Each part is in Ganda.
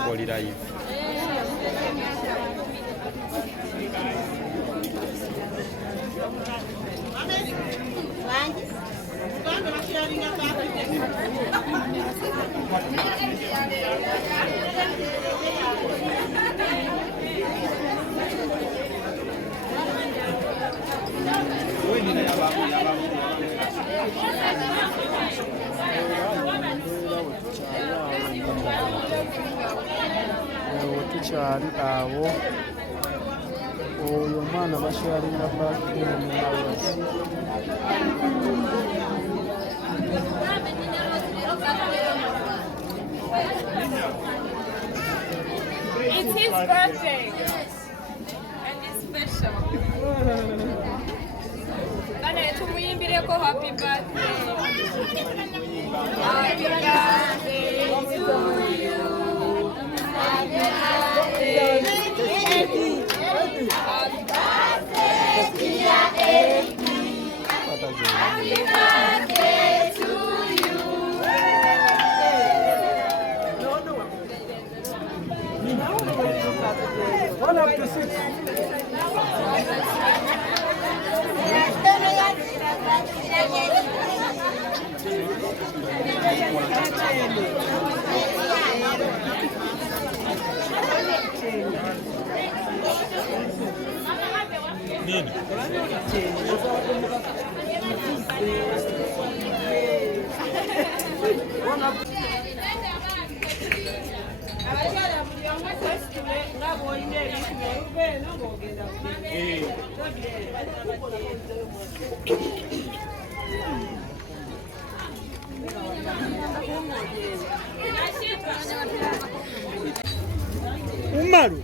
ng'oli live. Tukyali awo oyo omwana basharinga It's his birthday and it's special. Bana tumuyimbireko happy birthday. Happy birthday to you. Happy birthday. Happy birthday, dear Amy. Happy birthday to you. 1 up to 6. Nini? Umaru.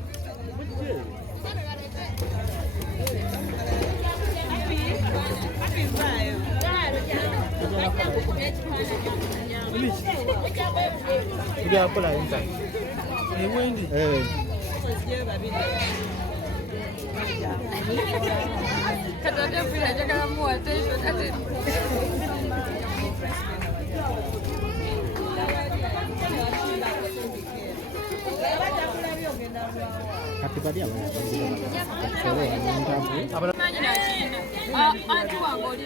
Sibyaliko inta. Ewendi. Katade pila jagala mu attention ate. Katibadia. Anti wange oli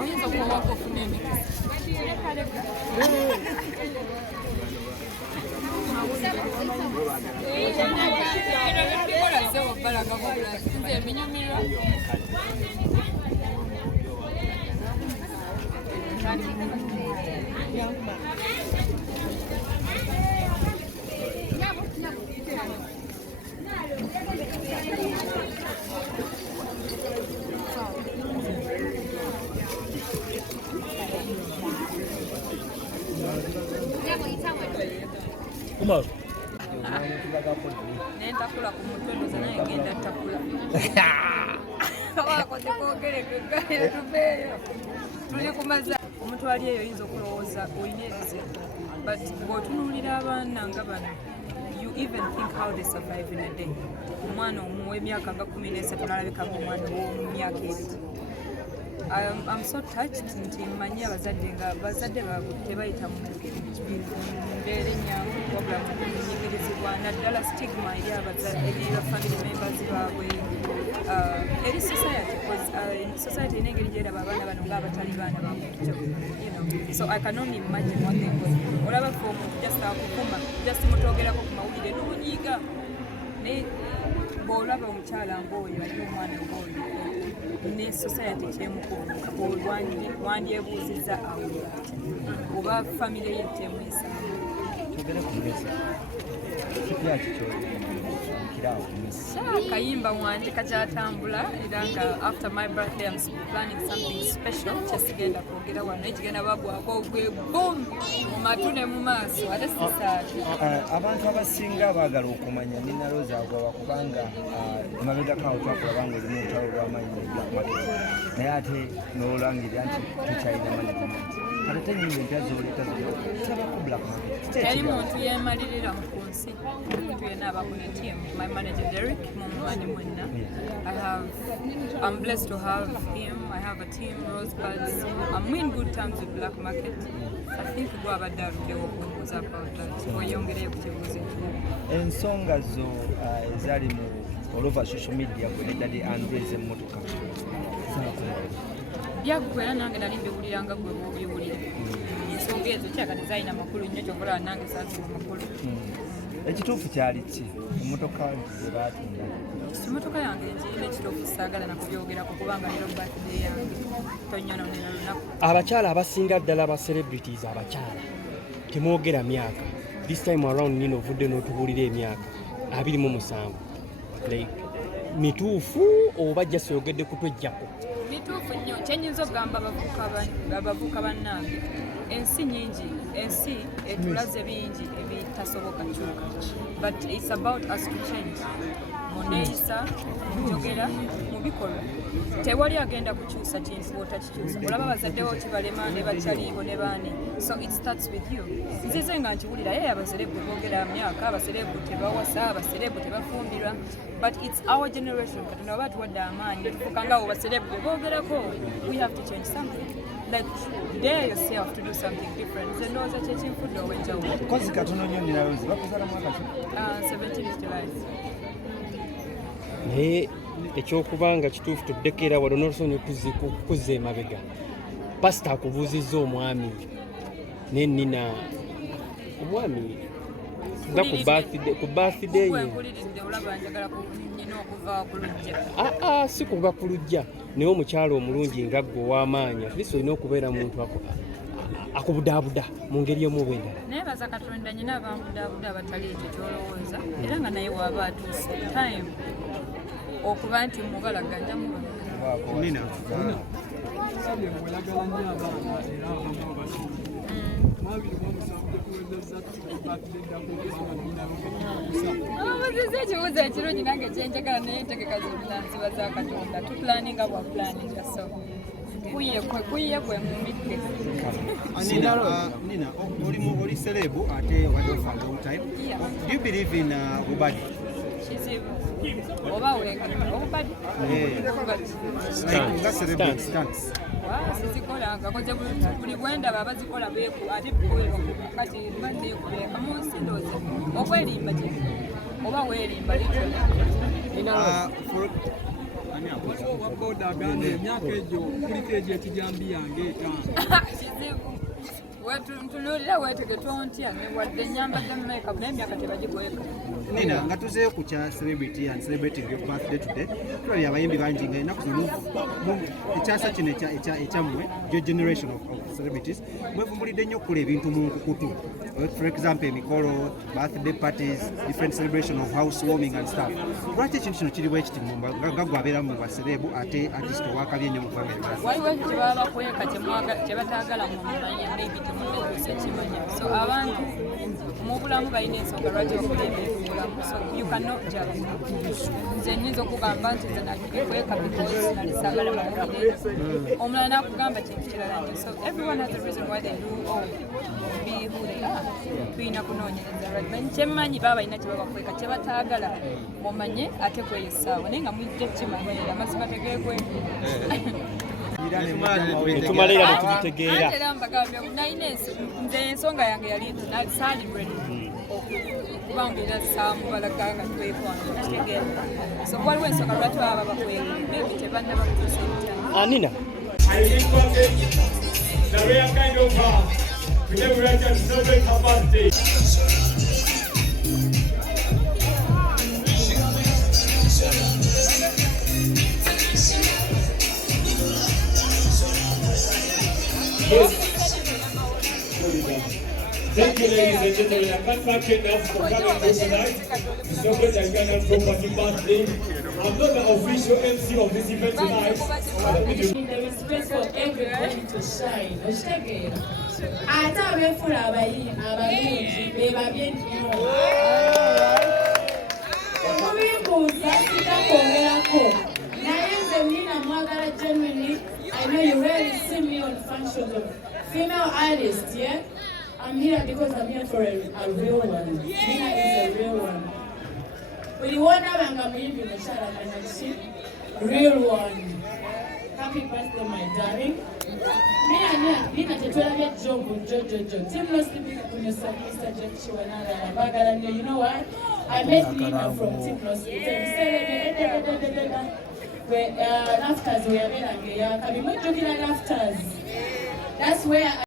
oyinza okuwako ofuna emikisa bikola zewo balagamu nze ebinyumirwa Umaru. nentakula ku mutwe ndoza naye genda takula wakoze kwogerekeka tubeeyo tuli kumaza omutwali eyo oyinza okulowooza olina ebizibu but ng'otunuulira abaana nga bano you even think how they survive in a day. Omwana ow'emyaka nga 13 n'alabika ng'omwana ow'omumyaka ebiri. I'm so touched nti mmanyi abazadde baabwe tebayita mu mbeera ennyangu wabula mu kunyigirizibwa naddala stigma eri abazadde eri bafamily members baabwe eri society because society enengeri gyeraba abaana bano ng'abatali baana babulijjo so I can only imagine what they go through. Olaba fe omuntu just akukuma just mutogerako ku mawulire n'onyiiga naye bw'olaba omukyala ng'oyo alina omwana ng'oyo ne society kyemukubu wandyebuuzizza awulira oba famire ye temuyisaamu kayimba wanje kakyatambula era nga after my birthday I'm planning something special kyesigenda kwogera wano ekigenda bagwako gwe boom mu matu ne mu maaso ate sisaati abantu abasinga baagala okumanya nina Roze agwawa kubanga emabega kawo twakulabanga erimu olutalo lw'amanyi naye ate n'olangirira nti tukyalina management kate te nyinza empya z'oleeta zaba black market. Teri muntu yemalirira mu kunsi. Muntu yenna aba ku team. My manager Derek, Mumani Mwenna. I'm blessed to have him. I have a team, Roze. I'm in good terms with black market. I think go abadde aluddewo okumbuuza about that. Oyongereyo ku kibuuzo. Ensonga zo ezali mu all over social media kwenda di Andres emmotoka. Byakukwera nange nali mbiwuliranga gwe bw'obiwulira. Ensonga ezo kyakati zalina makulu nnyo kyokkola nange saazima makulu. Ekituufu kyali ki? Emmotoka ze baatunda. Emmotoka yange nzirina ekituufu saagala na kubyogerako kubanga leero birthday yange. Tonnyonoonera lunaku. Abakyala abasinga ddala aba celebrities abakyala temwogera myaka. This time around nino ovudde n'otubuulira emyaka 27. Like mituufu oba just oyogedde kutwejjako? Mituufu nnyo. Kyenyinza okugamba abavubuka bannange ensi nyingi, ensi etulaze bingi ebitasoboka kyuka, but it's about us to change. Muneeyisa, njogera, mu bikolwa. Tewali agenda kukyusa kintu bw'otakikyusa. Olaba bazaddewo kibalema ne bakyaliibo ne baani. So it starts with you. Nzize nga nkiwulira abaserebu boogera myaka, abaserebu tebawasa, abaserebu tebafumbirwa. But it's our generation. Katonda oba tuwadde amaanyi tufuuka nga abo baserebu boogerako. We have to change something. Like dare yourself to do something different. Nze ndowooza kyekinfudde ow'enjawulo. Kozi katono nnyo nnina Roze. Bakuzaala mwaka ki? 17 July. Naye ekyokubanga kituufu tuddekeera wano n'olusonyi kuzza emabega. Pasita akubuuzizza omwami ne nnina omwami nga ku birthday ye. Si kuva ku luggya naye omukyalo omulungi nga ggwe ow'amaanyi atleast olina okubeera muntu akubudaabuda mu ngeri emu oba endala. Neebaza Katonda nyina abambudaabuda abatali ekyo kyolowooza era nga naye waaba atuuse time okuba nti mubalaganja Nina. ekibuuzo ekirungi nange kyenjagala naye entegeka zonna ziba za Katonda tupulaninga bwa pulaninga so kuye kwe mumitwe. Nina, oli celebu ate wadde for a long time. Do you believe in ubadi? Oba wenga obadi? Like celebrity stance. Sizikolanga koze buli bwenda baba zikola beeku ate kati badde kubeka mu nsi ndoozi okwerimba kye oba weerimba waboda agambye emyaka egyo kuliko egyo ekijambi yange kizibu wetunulira weetege tontya wadde nyambadde mmeka naye emyaka tebagikweka. Nina, nga tuzeeyo ku kya celebrity and celebrating your birthday today. Tulabye abayimbi bangi nga ennaku zino ekyasa kino ekyammwe your generation of celebrities mwevumbulidde nnyo okukola ebintu mu nkukutu. For example, emikolo, birthday parties, different celebration of housewarming and stuff. Lwaki ekintu kino kiri bwe kiti nga gwe abeera mu baserebu ate artist owakabye ennyo mu ggwanga ery'Uganda? Waliwo ekyo kye baba bakweka kye bataagala mu mumanya maybe temutetuusa ekimanya. So abantu mu bulamu balina ensonga lwaki bakulembe obulamu. So you cannot judge. Nze nnyinza okugamba nti nze nabikweka because nali saagala bamubire. Omulala n'akugamba kintu kirala nnyo. So everyone has a reason why they do be who they are. Tulina kunoonyereza right. Kyemmanyi baba balina kye babakweka kye bataagala mumanye ate kweyisaawo naye nga mujja kimanyi amazima tegeekwe. Tumalira ne tubitegeera. Ate era mbagambye nze ensonga yange yali saali ready okubanga era saamubalaganga twekwanga kitegeera. So waliwo ensonga lwaki baba babakweka maybe tebannaba kutuusa ebitano. Nina. The rare kind of whenever I can celebrate her birthday. Thank you, ladies and gentlemen. I can't thank you enough for coming here tonight to celebrate the Ugandan property birthday. I'm not the official MC of this event tonight. There is space for everybody to shine. Ate abeefula abalungi be babyentino. Okubibuuza sijja kwongerako. Naye nze Nina mwagala genuinely. I know you rarely see me on functions of female artists, yeah? I'm here because I'm here for a real one. Nina is a real one. Uliona wanga muyimbi mshara kanachi, real one. Happy birthday, my darling. Nina tetwela bya Joe. Tim no sleeping kunyusa Mr. Jack Chiwanara bagala nyo. You know what? I met Nina from Tim no sleeping. Where laughters we are made again. Kabi mujukira laughters. That's where